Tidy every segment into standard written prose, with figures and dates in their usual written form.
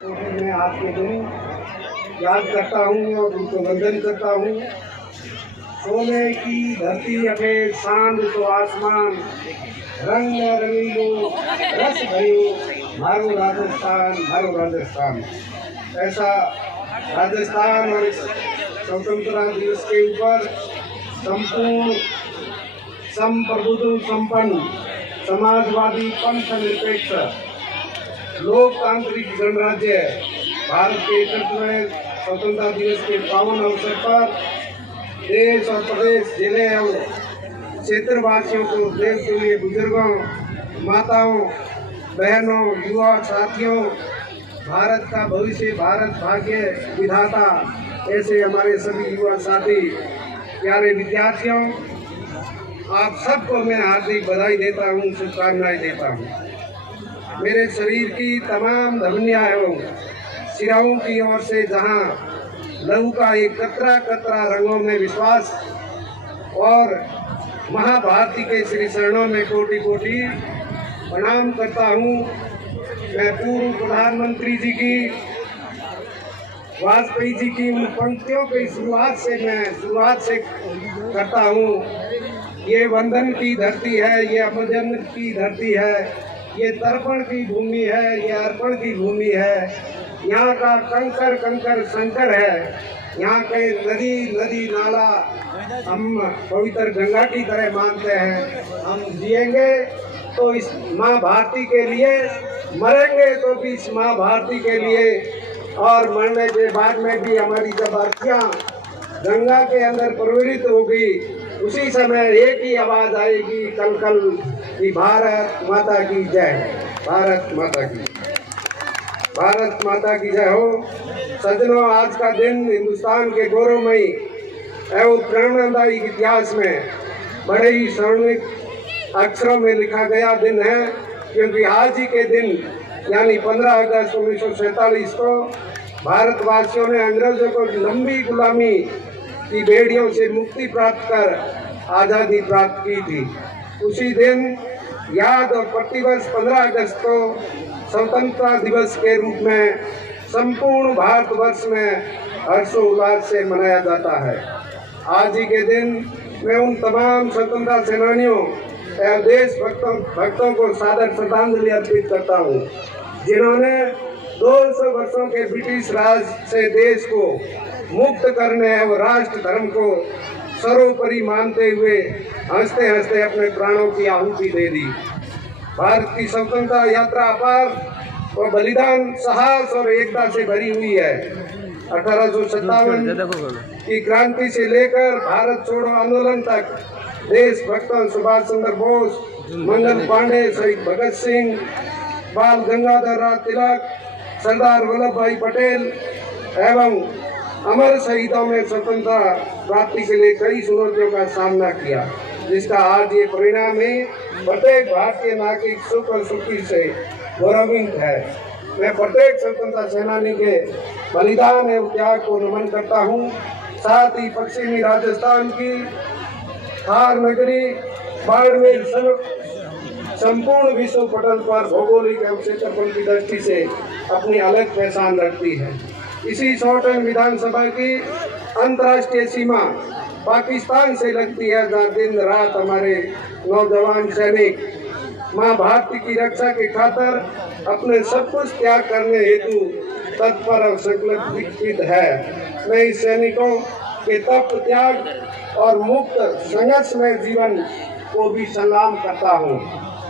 तो मैं आज के दिन याद करता हूँ और उनको वंदन करता हूँ। सोने की धरती अखे चांद तो आसमान, रंग रंगीलो रस भरियो मारो राजस्थान, मारो राजस्थान। ऐसा राजस्थान और इस स्वतंत्रता दिवस के ऊपर संपूर्ण संप्रभुत्व संपन्न समाजवादी पंथ निरपेक्ष लोकतांत्रिक गणराज्य भारत के 61वें स्वतंत्रता दिवस के पावन अवसर पर देश और प्रदेश जिले और क्षेत्रवासियों को देशप्रिय बुजुर्गों, माताओं, बहनों, युवा साथियों, भारत का भविष्य, भारत भाग्य विधाता ऐसे हमारे सभी युवा साथी, प्यारे विद्यार्थियों, आप सबको मैं हार्दिक बधाई देता हूँ, शुभकामनाएं देता हूँ। मेरे शरीर की तमाम धमनियां एवं सिराओं की ओर से जहां लहू का एक कतरा कतरा रंगों में विश्वास और महाभारती के श्री चरणों में कोटि कोटि प्रणाम करता हूं। मैं पूर्व प्रधानमंत्री जी की, वाजपेयी जी की उन पंक्तियों की शुरुआत से करता हूं। ये वंदन की धरती है, ये अमरजन की धरती है, ये तर्पण की भूमि है, ये अर्पण की भूमि है। यहाँ का कंकर कंकर शंकर है, यहाँ के नदी नाला हम पवित्र गंगा की तरह मानते हैं। हम जिएंगे तो इस माँ भारती के लिए, मरेंगे तो भी इस माँ भारती के लिए, और मरने के बाद में भी हमारी जब अर्थियाँ गंगा के अंदर प्रवृत्त होगी, उसी समय एक ही आवाज आएगी, कल कल कि भारत माता की जय, भारत माता की, भारत माता की जय हो। सज्जनों, आज का दिन हिंदुस्तान के गौरवमयी एवं प्रेरणादायी इतिहास में बड़े ही स्वर्णिम अक्षरों में लिखा गया दिन है, क्योंकि आज ही के दिन यानी 15 अगस्त 1947 को भारतवासियों ने अंग्रेजों को लंबी गुलामी की बेड़ियों से मुक्ति प्राप्त कर आज़ादी प्राप्त की थी। उसी दिन याद और प्रतिवर्ष 15 अगस्त को स्वतंत्रता दिवस के रूप में संपूर्ण भारतवर्ष में हर्षोल्लास से मनाया जाता है। आज ही के दिन मैं उन तमाम स्वतंत्रता सेनानियों एवं देश भक्तों को सादर श्रद्धांजलि अर्पित करता हूँ, जिन्होंने 200 वर्षों के ब्रिटिश राज से देश को मुक्त करने एवं राष्ट्र धर्म को सर्वोपरि मानते हुए हंसते हंसते अपने प्राणों की आहुति दे दी। भारत की स्वतंत्रता यात्रा अपार और बलिदान, साहस और एकता से भरी हुई है। 1857 की क्रांति से लेकर भारत छोड़ो आंदोलन तक देश भक्तों सुभाष चंद्र बोस, मंगल पांडे शहीद भगत सिंह, बाल गंगाधर तिलक, सरदार वल्लभ भाई पटेल एवं अमर शहीदों में स्वतंत्रता प्राप्ति के लिए कई चुनौतियों का सामना किया, जिसका आज ये परिणाम ही प्रत्येक भारतीय नागरिक सुख और सुखी से गौरवान्वित है। मैं प्रत्येक स्वतंत्रता सेनानी के बलिदान एवं त्याग को नमन करता हूँ। साथ ही पश्चिमी राजस्थान की थार नगरी बाड़मेर संपूर्ण विश्व पटल पर भौगोलिक एवं क्षेत्रफल की दृष्टि से अपनी अलग पहचान रखती है। इसी शॉर्टन विधानसभा की अंतर्राष्ट्रीय सीमा पाकिस्तान से लगती है, जहाँ दिन रात हमारे नौजवान सैनिक माँ भारती की रक्षा के खातिर अपने सब कुछ त्याग करने हेतु तत्पर और संकल्पित है। मैं इस सैनिकों के तप, त्याग और मुक्त संघर्ष में जीवन को भी सलाम करता हूँ।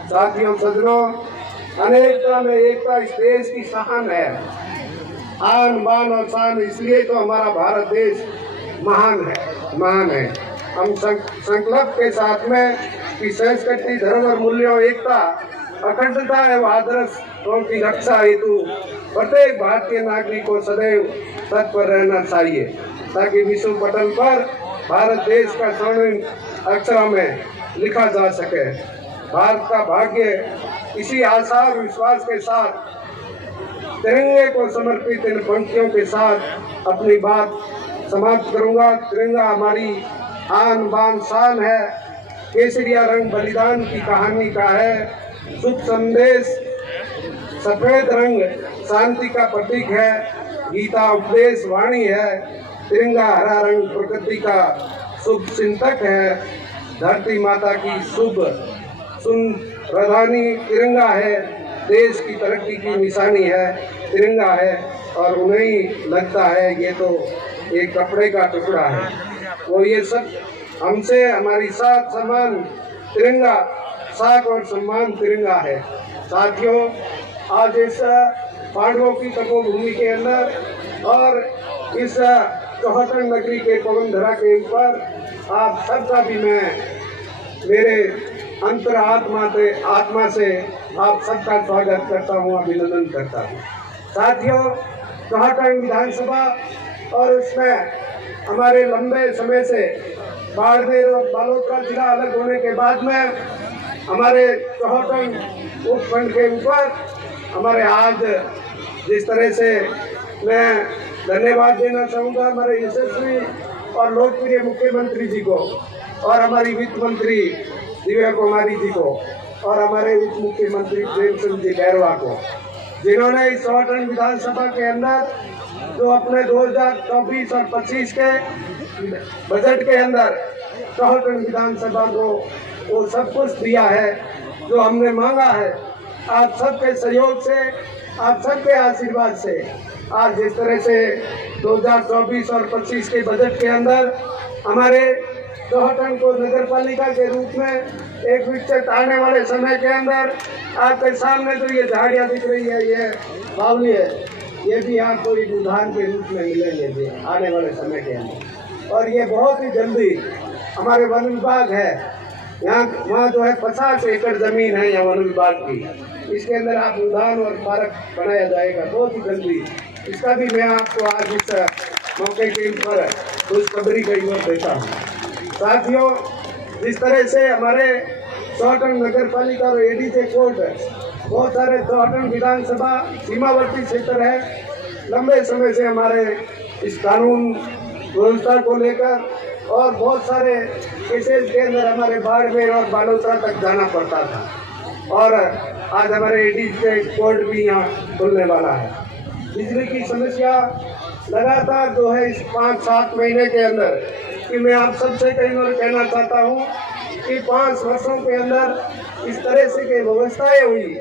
साथियों, सज्जनों, अनेकता में एकता इस देश की शान है, आन बान और शान। इसलिए तो हमारा भारत देश महान है। हम संकल्प के साथ में कि संस्कृति, धर्म और मूल्यों, एकता, अखंडता एवं आदर्शों की रक्षा हेतु प्रत्येक भारतीय नागरिक को सदैव तत्पर रहना चाहिए, ताकि विश्व पटल पर भारत देश का स्वर्णिम अक्षरों में लिखा जा सके। भारत का भाग्य इसी आशा और विश्वास के साथ तिरंगे को समर्पित इन पंक्तियों के साथ अपनी बात समाप्त करूंगा। तिरंगा हमारी आन बान शान है, केसरिया रंग बलिदान की कहानी का है, शुभ संदेश सफेद रंग शांति का प्रतीक है, गीता उपदेश वाणी है, तिरंगा हरा रंग प्रकृति का शुभ चिंतक है, धरती माता की शुभ सुन राजधानी तिरंगा है, देश की तरक्की की निशानी है, तिरंगा है। और उन्हें लगता है ये तो एक कपड़े का टुकड़ा है, वो ये सब हमसे हमारी साथ समान तिरंगा, साख और सम्मान तिरंगा है। साथियों, आज इस पांडवों की तपोभूमि के अंदर और इस चौहटन नगरी के पवन धरा के ऊपर आप सबका भी मैं मेरे अंतर आत्मा से आप सबका स्वागत करता हूँ, अभिनंदन करता हूँ। साथियों, चौहटन विधानसभा और उसमें हमारे लंबे समय से बाड़मेर और बालोतरा जिला अलग होने के बाद में हमारे चौहटन उपखंड के ऊपर हमारे आज जिस तरह से मैं धन्यवाद देना चाहूँगा हमारे यशस्वी और लोकप्रिय मुख्यमंत्री जी को और हमारी वित्त मंत्री दिव्या कुमारी जी को और हमारे उप मुख्यमंत्री प्रेमचंद जी बैरवा को, जिन्होंने इस चौहटन विधानसभा के अंदर जो अपने 2024 और 25 के बजट के अंदर चौहटन विधानसभा को वो सब कुछ दिया है जो हमने मांगा है। आप सबके सहयोग से, आप सबके आशीर्वाद से आज जिस तरह से 2024 और 25 के बजट के अंदर हमारे चौहटन को नगर पालिका के रूप में एक विकसित आने वाले समय के अंदर आपके सामने जो ये झाड़ियाँ दिख रही है, ये बावली है, ये भी आपको एक उदाहरण के रूप में मिलेंगे आने वाले समय के अंदर। और ये बहुत ही जल्दी हमारे वन विभाग है, यहाँ वहाँ जो है 50 एकड़ ज़मीन है यहाँ वन विभाग की, इसके अंदर आप उद्यान और पार्क बनाया जाएगा बहुत ही जल्दी। इसका भी मैं आपको आज इस मौके के ऊपर खुशखबरी का योग देता हूँ। साथियों, जिस तरह से हमारे चौहटन नगर पालिका और एडीजे कोर्ट बहुत सारे चौहटन विधानसभा सीमावर्ती क्षेत्र है, लंबे समय से हमारे इस कानून व्यवस्था को लेकर और बहुत सारे केसेस के अंदर हमारे बाड़मेर और बालोतरा तक जाना पड़ता था और आज हमारे एडीजे कोर्ट भी यहाँ खुलने वाला है। बिजली की समस्या लगातार जो है इस 5-7 महीने के अंदर कि मैं आप सबसे कई बार कहना चाहता हूँ कि 5 वर्षों के अंदर इस तरह से की व्यवस्थाएं हुई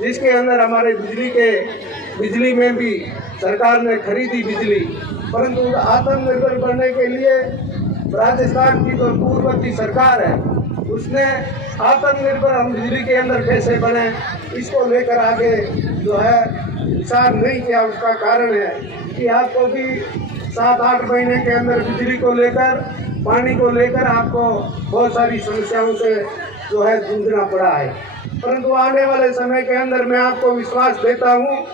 जिसके अंदर हमारे बिजली में भी सरकार ने खरीदी बिजली, परंतु आत्मनिर्भर बनने के लिए राजस्थान की जो पूर्ववर्ती सरकार है उसने आत्मनिर्भर हम बिजली के अंदर कैसे बने इसको लेकर आगे जो है विचार नहीं किया। उसका कारण है कि आपको भी 7-8 महीने के अंदर बिजली को लेकर, पानी को लेकर आपको बहुत सारी समस्याओं से जो है जूझना पड़ा है, परंतु आने वाले समय के अंदर मैं आपको विश्वास देता हूँ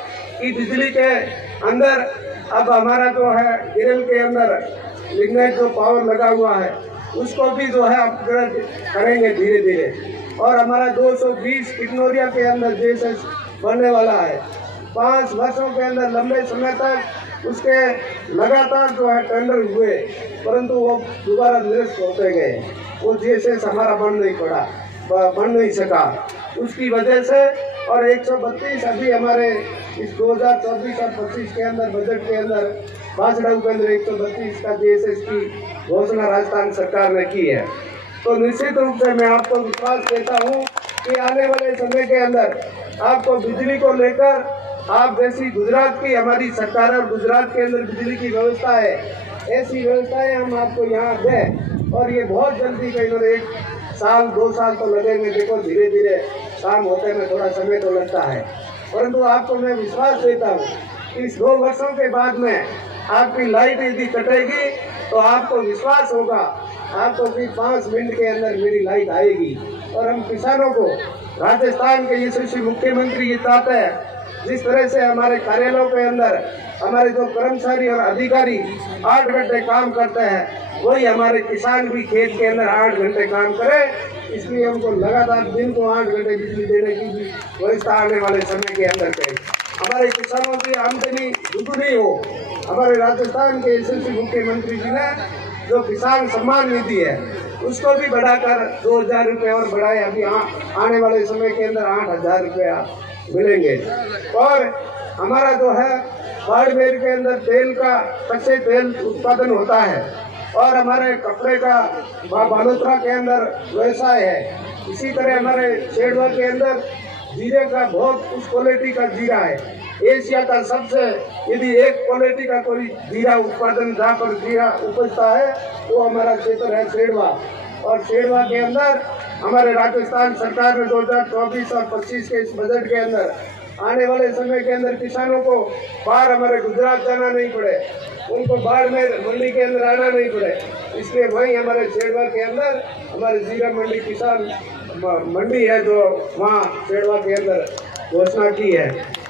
कि बिजली के अंदर अब हमारा जो है केरल के अंदर लिग्नाइट जो पावर लगा हुआ है उसको भी जो है अपग्रेड करेंगे धीरे धीरे और हमारा 220 किटनोरिया के अंदर जैसे बनने वाला है। 5 वर्षों के अंदर लंबे समय तक उसके लगातार जो है टेंडर हुए परंतु वो दोबारा निरस्त होते गए, वो जैसे हमारा बन नहीं सका उसकी वजह से। और 132 अभी हमारे इस 2024 और 25 के अंदर बजट के अंदर बाजड़ाऊ के अंदर 132 का जीएसएस की घोषणा राजस्थान सरकार ने की है। तो निश्चित रूप से मैं आपको विश्वास देता हूँ कि आने वाले समय के अंदर आपको बिजली को लेकर आप जैसी गुजरात की हमारी सरकार और गुजरात के अंदर बिजली की व्यवस्था है, ऐसी व्यवस्थाएं हम आपको यहाँ दें और ये बहुत जल्दी कहीं 1 साल 2 साल तो लगेंगे। देखो धीरे धीरे काम होते में थोड़ा समय तो लगता है, परंतु आपको मैं विश्वास देता हूँ कि इस 2 वर्षों के बाद में आपकी लाइट यदि कटेगी तो आपको विश्वास होगा आपको भी 5 मिनट के अंदर मेरी लाइट आएगी। और हम किसानों को राजस्थान के यशस्वी मुख्यमंत्री ये चाहते हैं जिस तरह से हमारे कार्यालयों के अंदर हमारे जो कर्मचारी और अधिकारी 8 घंटे काम करते हैं वही हमारे किसान भी खेत के अंदर 8 घंटे काम करें। इसलिए हमको लगातार दिन को 8 घंटे बिजली देने की भी व्यवस्था आने वाले समय के अंदर करें। हमारे किसानों की आमदनी दुगुनी हो। हमारे राजस्थान के यशस्वी मुख्यमंत्री जी ने जो किसान सम्मान निधि है उसको भी बढ़ाकर 2000 रुपये और बढ़ाए, अभी आने वाले समय के अंदर 8000 रुपया मिलेंगे। और हमारा जो है बाड़मेर के अंदर तेल का कच्चे तेल उत्पादन होता है और हमारे कपड़े का बालोतरा के अंदर व्यवसाय है। इसी तरह हमारे सेडवा के अंदर जीरे का बहुत उच्च क्वालिटी का जीरा है। एशिया का सबसे यदि एक क्वालिटी का कोई जीरा उत्पादन जहाँ पर जीरा उपजता है वो हमारा क्षेत्र है सेडवा। और सेडवा के अंदर हमारे राजस्थान सरकार ने 2024 और 25 के इस बजट के अंदर आने वाले समय के अंदर किसानों को बाहर हमारे गुजरात जाना नहीं पड़े, उनको बाड़मेर मंडी के अंदर आना नहीं पड़े, इसलिए वहीं हमारे सेडवा के अंदर हमारे जीरा मंडी किसान मंडी है जो वहाँ सेडवा के अंदर घोषणा की है।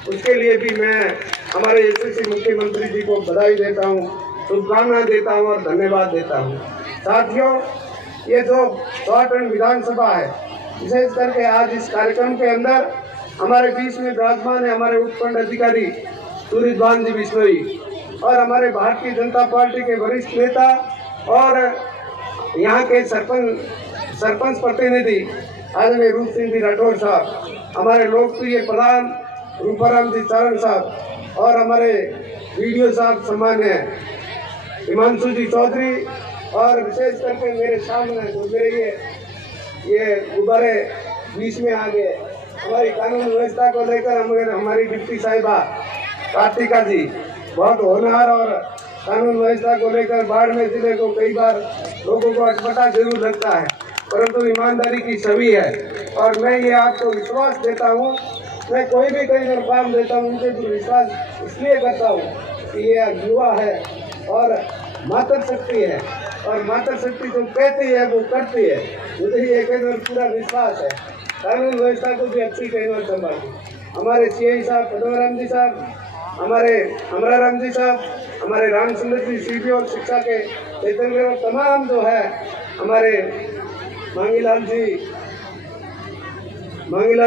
उसके लिए भी मैं हमारे यशस्वी मुख्यमंत्री जी को बधाई देता हूँ, शुभकामनाएं देता हूँ और धन्यवाद देता हूँ। साथियों, ये जो चौहाटन विधानसभा है, विशेष करके आज इस कार्यक्रम के अंदर हमारे बीच में विराजमान है हमारे उपखंड अधिकारी सूरजभान जी बिश्नोई और हमारे भारतीय जनता पार्टी के वरिष्ठ नेता और यहाँ के सरपंच प्रतिनिधि आदरणीय रूप सिंह जी राठौर साहब, हमारे लोकप्रिय प्रधान रूपाराम जी चरण साहब और हमारे वीडियो साहब सम्मान्य हिमांशु जी चौधरी और विशेष करके मेरे सामने जो मेरे ये गुब्बारे बीच में आ गए, हमारी कानून व्यवस्था को लेकर हमारी डिप्टी साहिबा कार्तिका जी बहुत होनहार और कानून व्यवस्था को लेकर बाड़मेर जिले को कई बार लोगों को अटपटा जरूर लगता है, परंतु ईमानदारी की छवि है। और मैं ये आपको विश्वास देता हूँ, मैं कोई भी कहीं अगर काम देता हूँ उनके ऊपर विश्वास इसलिए करता हूँ कि ये युवा है और मातृशक्ति है और मातृशक्ति जो कहती है वो करती है, मुझे ये कहकर पूरा विश्वास है। कानून व्यवस्था को भी अच्छी कहना संभालती। हमारे सीआई साहब पद्मराम जी साहब, हमारे अमराराम जी साहब, हमारे रामचंद्र जी सीपी और शिक्षा के चैतन्य और तमाम जो है हमारे मांगीलाल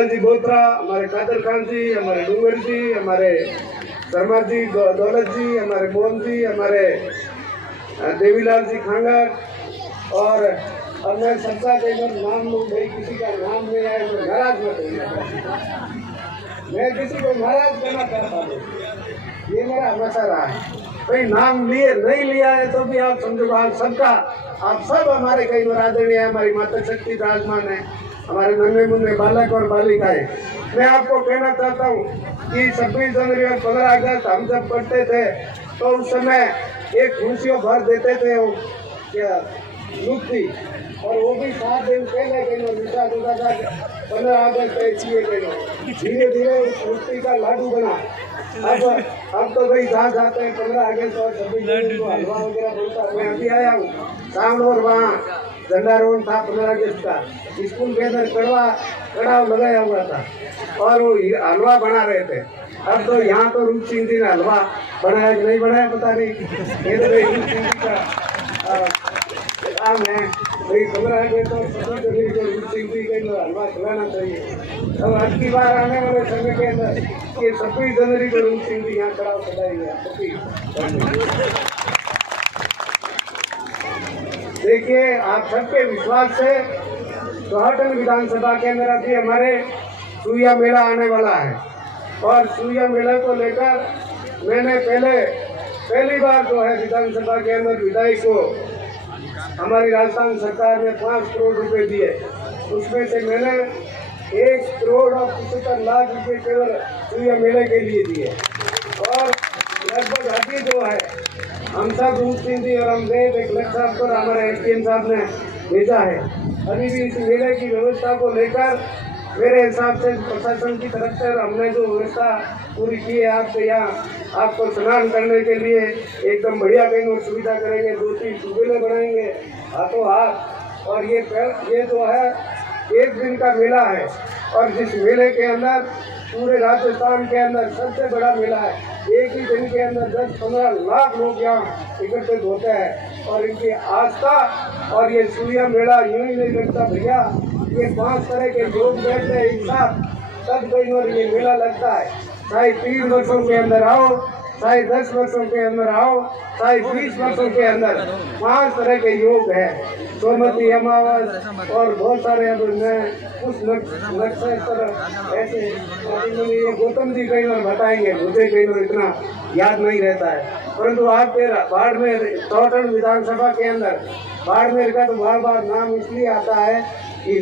जी बोत्रा, हमारे कादर खान जी, हमारे डूंगर जी, हमारे शर्मा जी दौलत जी, हमारे मोहन जी, हमारे देवीलाल जी खांगर और मैं सबका कई नाम लूँ, भाई किसी का नाम नहीं आए तो नाराज मत होइएगा। मैं किसी को नाराज करना चाहता हूँ, ये मेरा हमेशा रहा है। भाई नाम लिए नहीं लिया है तो भी आप समझो आप सब हमारे कई बार आदरणीय है, हमारी मातृशक्ति विराजमान है, हमारे नन्हे मुन्ने बालक और बालिकाएं। मैं आपको कहना चाहता हूँ कि 26 जनवरी और 15 अगस्त हम जब पढ़ते थे तो उस समय एक खुशियों भर देते थे वो क्या लुट्टी, और वो भी 7 दिन पहले कहीं विश्वास होता था 15 अगस्त किए गए, धीरे धीरे उस लुट्टी का लाडू बना। अब तो भाई जहाँ जाते हैं 15 अगस्त और 26 जनवरी को हलवा वगैरह बनता है। मैं अभी आया हूँ शाम और वहाँ झंडारोहण था 15 अगस्त का, स्कूल के अंदर कड़ाव लगाया हुआ था और वो हलवा बना रहे थे। अब तो यहाँ तो रूप सिंह जी ने हलवा बनाया कि नहीं बनाया पता नहीं, ये तो रूप सिंह जी का काम है। भाई 15 अगस्त और 26 जनवरी को रूप सिंह जी के हलवा खिलाना चाहिए। अब आज की बार आने वाले समय के अंदर ये 26 जनवरी को रूप सिंह जी यहाँ कड़ाव खिलाएंगे। देखिए, आप सबके विश्वास से चौहाटन विधानसभा के अंदर अभी हमारे सूया मेला आने वाला है और सूया मेला को लेकर मैंने पहली बार जो है विधानसभा के अंदर विधायक को हमारी राजस्थान सरकार ने 5 करोड़ रुपए दिए, उसमें से मैंने 1 करोड़ और 75 लाख रुपए केवल सूया मेले के लिए दिए और लगभग अभी जो है हम सब रूप सिंह जी और अमदेव एक लक्ष्य साहब पर हमारे एसडीएम साहब ने भेजा है। अभी भी इस मेले की व्यवस्था को लेकर मेरे हिसाब से प्रशासन की तरफ से हमने जो व्यवस्था पूरी की है, आपसे यहाँ आपको स्नान करने के लिए एकदम बढ़िया कहीं और सुविधा करेंगे, 2-3 सुविधाएं बनाएंगे हाथों हाथ। और ये जो है 1 दिन का मेला है और जिस मेले के अंदर पूरे राजस्थान के अंदर सबसे बड़ा मेला है। एक ही दिन के अंदर 10-15 लाख लोग यहाँ एकत्रित होते हैं और इनकी आस्था और ये सूर्य मेला यूं ही नहीं लगता भैया, ये 5 तरह के लोग बैठते हैं एक साथ, तब कहीं और ये मेला लगता है। चाहे 3 वर्षों के अंदर आओ, चाहे 10 वर्षों के अंदर आओ, चाहे 20 वर्षों के अंदर 5 तरह के योग है, सोमवती अमावस और बहुत सारे अब कुछ नक्षत्र ऐसे। ये गौतम जी कई बार बताएंगे, मुझे कई बार इतना याद नहीं रहता है, परंतु आपके बाड़मेर चौटन विधानसभा के अंदर बाड़मेर का तो बार बार नाम इसलिए आता है कि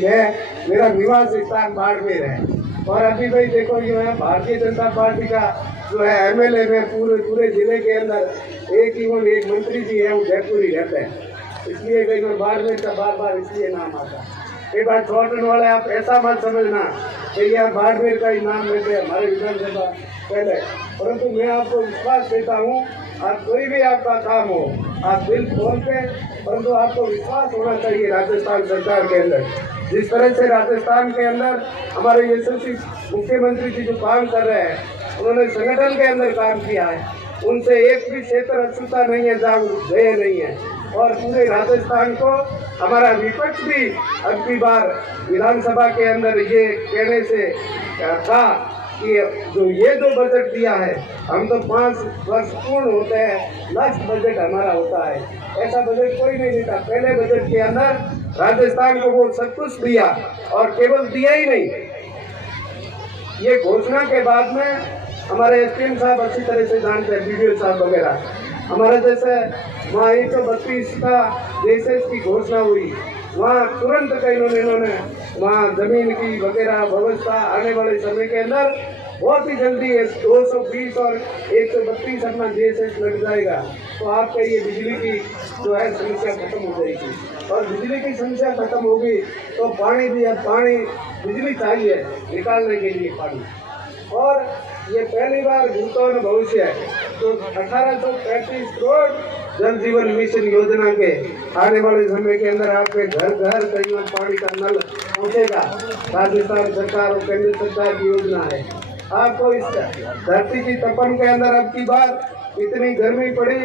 मेरा निवास स्थान बाड़मेर है। और अभी भाई देखो जो है भारतीय जनता पार्टी का जो है एमएलए में पूरे जिले के अंदर एक मंत्री जी है, वो जयपुर ही रहते हैं, इसलिए कई बार बाड़मेर का बार इसलिए नाम आता है। एक बार चौटन वाले आप ऐसा मत समझना कि यार बाड़मेर का ही नाम लेते हैं हमारे विधानसभा पहले, परंतु मैं आपको विश्वास देता हूँ, आप कोई भी आपका काम हो आप दिल खोल के, परंतु आपको विश्वास होना चाहिए राजस्थान सरकार के अंदर। जिस तरह से राजस्थान के अंदर हमारे यशस्वी मुख्यमंत्री जी जो काम कर रहे हैं, उन्होंने संगठन के अंदर काम किया है, उनसे एक भी क्षेत्र अछूता नहीं है जहाँ गए नहीं है। और पूरे राजस्थान को हमारा विपक्ष भी अब की बार विधानसभा के अंदर ये कहने से था कि जो बजट दिया है, हम तो 5 वर्ष पूर्ण होते हैं लास्ट बजट हमारा होता है, ऐसा बजट कोई नहीं देता। पहले बजट के अंदर राजस्थान को वो सब कुछ दिया, और केवल दिया ही नहीं, ये घोषणा के बाद में हमारे एसपीएम साहब अच्छी तरह से जानते हैं, बीडीओ साहब वगैरह, हमारे जैसे वहाँ 132 का देशेष की घोषणा हुई, वहाँ तुरंत इन्होंने वहाँ जमीन की वगैरह व्यवस्था आने वाले समय के अंदर बहुत ही जल्दी 220 और 132 अपना देशेष लग जाएगा, तो आपका ये बिजली की जो है समस्या खत्म हो जाएगी। और बिजली की समस्या खत्म होगी तो पानी भी, अब पानी बिजली चाहिए निकालने के लिए पानी, और ये पहली बार भूतपूर्व भविष्य है तो 1835 करोड़ जल जीवन मिशन योजना के आने वाले समय के अंदर आपके घर घर कहीं पानी का नल पहुंचेगा। राजस्थान सरकार और केंद्र सरकार की योजना है। आपको इस धरती की तपन के अंदर अब की बार इतनी गर्मी पड़ी,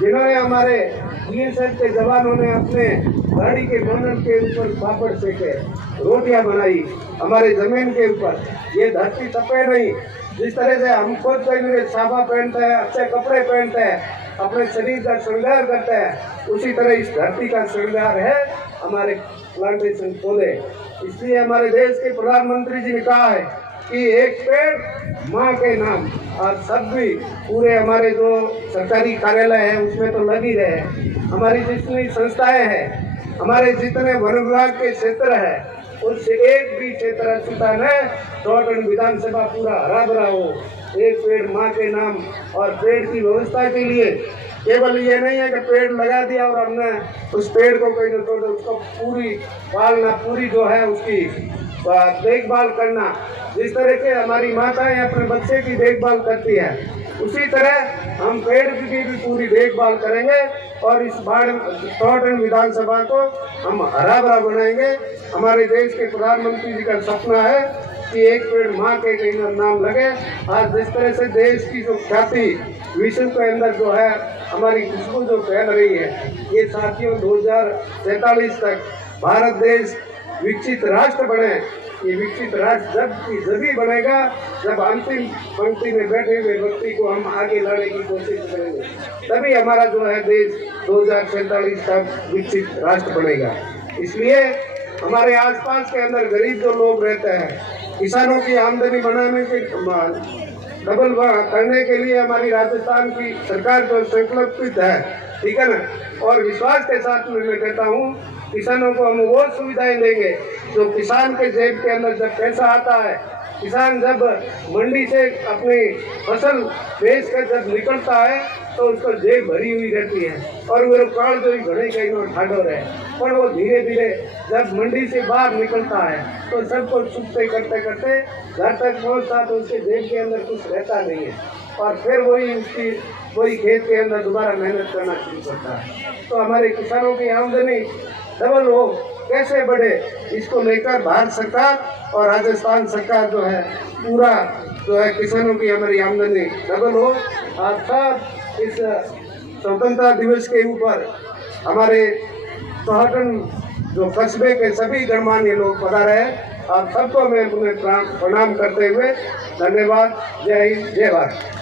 जिन्होंने हमारे बीएसएफ के जवानों ने अपने गाड़ी के बोनट के ऊपर पापड़ सेके, रोटियां बनाई हमारे जमीन के ऊपर, ये धरती तपे नहीं। जिस तरह से हम खुद साफा पहनते हैं, अच्छे कपड़े पहनते हैं, अपने शरीर का श्रृंगार करते हैं, उसी तरह इस धरती का श्रृंगार है हमारे प्लांटेशन पौधे। इसलिए हमारे देश के प्रधानमंत्री जी ने कहा है कि एक पेड़ माँ के नाम, और सब भी पूरे हमारे जो सरकारी कार्यालय है उसमें तो लग ही रहे हैं, हमारी जितनी संस्थाएं हैं, हमारे जितने वन विभाग के क्षेत्र है, उससे एक भी क्षेत्र अछूता न, चौटन विधानसभा पूरा हरा भरा हो। एक पेड़ माँ के नाम, और पेड़ की व्यवस्था के लिए केवल ये नहीं है कि पेड़ लगा दिया और हमने उस पेड़ को कहीं न तोड़, उसको पूरी पालना, पूरी जो है उसकी देखभाल करना। जिस तरह से हमारी माताएं अपने बच्चे की देखभाल करती है, उसी तरह हम पेड़ की भी पूरी देखभाल करेंगे, और इस चौटन विधानसभा को हम हरा भरा बनाएंगे। हमारे देश के प्रधानमंत्री जी का सपना है कि एक पेड़ माँ के कहीं नाम लगे। आज जिस तरह से देश की जो ख्याति विश्व के अंदर जो है, हमारी खुशबू जो फैल रही है, ये साथियों 2047 तक भारत देश विकसित राष्ट्र बने। ये विकसित राष्ट्र जब ही बनेगा जब अंतिम पंक्ति में बैठे हुए व्यक्ति को हम आगे लाने की कोशिश करेंगे, तभी हमारा जो है देश 2047 तक विकसित राष्ट्र बनेगा। इसलिए हमारे आसपास के अंदर गरीब जो लोग रहते हैं, किसानों की आमदनी बढ़ाने के डबल करने के लिए हमारी राजस्थान की सरकार जो संकल्पित है, ठीक है ना, और विश्वास के साथ मैं कहता हूँ किसानों को हम वो सुविधाएं देंगे जो किसान के जेब के अंदर जब पैसा आता है, किसान जब मंडी से अपनी फसल बेच कर जब निकलता है तो उसको जेब भरी हुई रहती है, और वो काल जो घड़े कहीं ठाडो रहे, पर वो धीरे धीरे जब मंडी से बाहर निकलता है तो सबको चुपते करते करते घर तक पहुँचता तो उसके जेब के अंदर कुछ रहता नहीं है, और फिर वही खेत के अंदर दोबारा मेहनत करना शुरू करता है। तो हमारे किसानों की आमदनी डबल हो, कैसे बढ़े, इसको लेकर भारत सरकार और राजस्थान सरकार जो है पूरा जो है किसानों की हमारी आमदनी डबल हो। आप सब इस स्वतंत्रता दिवस के ऊपर हमारे चौटन जो कस्बे के सभी गणमान्य लोग पधारे हैं, आप सबको मैं प्रणाम करते हुए धन्यवाद। जय हिंद, जय भारत।